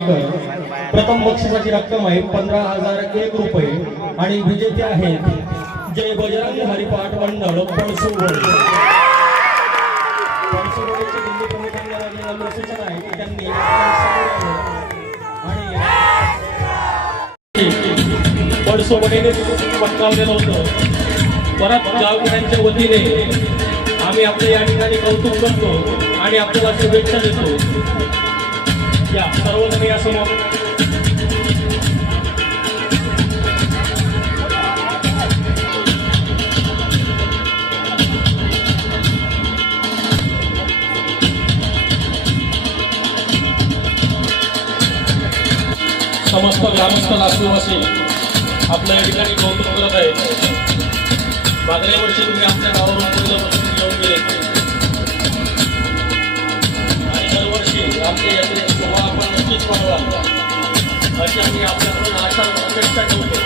प्रथम बक्षिसाची रक्कम आहे 15,001 रुपये आणि विजेते आहेत जय बजरंग हरिपाठ मंडळ पळसुवडे. पळसुवडेचे दिल्ली प्रमुखांना नम्र सूचना आहे की त्यांनी आणि पळसुवडेने पटकावलेलं होतं. परत गावकऱ्यांच्या वतीने आम्ही आपल्या या ठिकाणी कौतुक करतो आणि आपल्याला शुभेच्छा देतो. या सर्वजण या समोर समस्त ग्रामस्थ नागपूरवासी आपल्या या ठिकाणी कौतुक करत आहे. मागल्या वर्षी तुम्ही आपल्या गावावरून पहिलं बक्षीस घेऊन गेले आणि दरवर्षी आमच्या यात्रे सोहळा आपण नक्कीच वाढवा अशी आम्ही आपल्याकडून आशा अपेक्षा ठेवतो.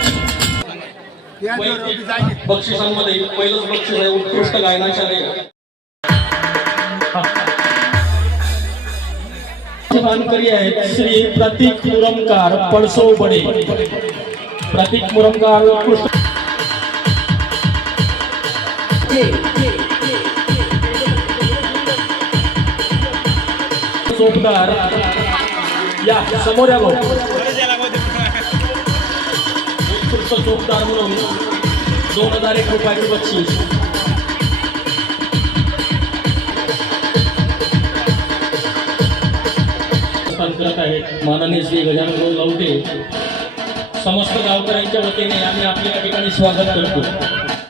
बक्षिसांमध्ये पहिलंच बक्षीस आहे उत्कृष्ट गायनाशाने मानकरी आहेत श्री प्रतीक मुरमकार पळसुवडे. प्रतीक मुरमकार उत्कृष्ट चोपदार या समोर या उत्कृष्ट चोपदार म्हणून 2,001 रुपयाचे बक्षीस. करत आहेत माननीय श्री गजानन लवटे. समस्त गावकऱ्यांच्या वतीने आम्ही आपल्या ठिकाणी स्वागत करतो.